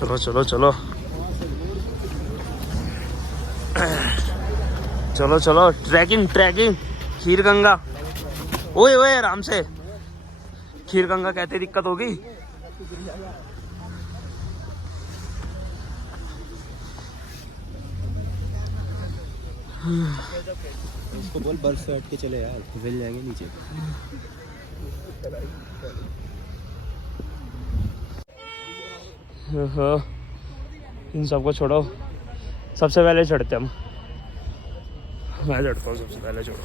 चलो चलो चलो चलो चलो, ट्रैकिंग ट्रैकिंग। खीर गंगा, ओए ओए आराम से। खीर गंगा कहते दिक्कत होगी। उसको बोल बर्फ से हट के चले यार, फिसल जाएंगे नीचे। इन सबको छोड़ो, सबसे पहले चढ़ते हम। मैं चढ़ता हूँ सबसे पहले, छोड़ो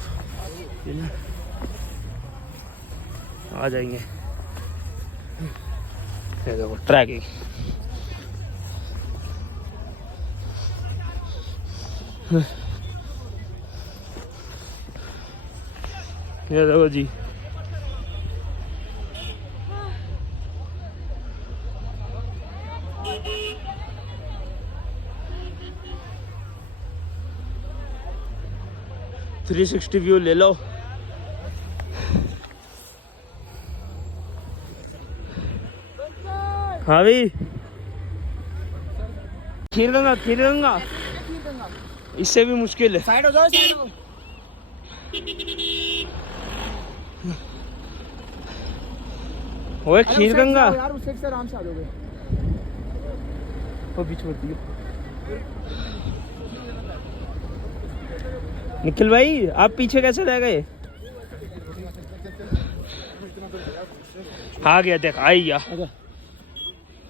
आ जाएंगे। ये देखो ट्रैकिंग। ये देखो जी, थ्री 360 व्यू ले लो। हाँ भाई, खीर गंगा, खीर गंगा इससे भी मुश्किल है। साइड हो जाओ, साइड हो। ओए खीर गंगा यार उस साइड से आराम से आ जाओगे। वो भी छोड़ दियो। निखिल भाई आप पीछे कैसे रह गए? आ गया, देख आ गया।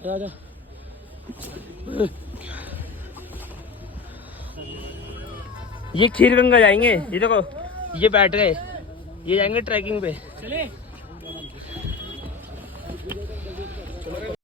आजा। ये खीर गंगा जाएंगे, ये देखो ये बैठ गए, ये जाएंगे ट्रैकिंग पे। चले।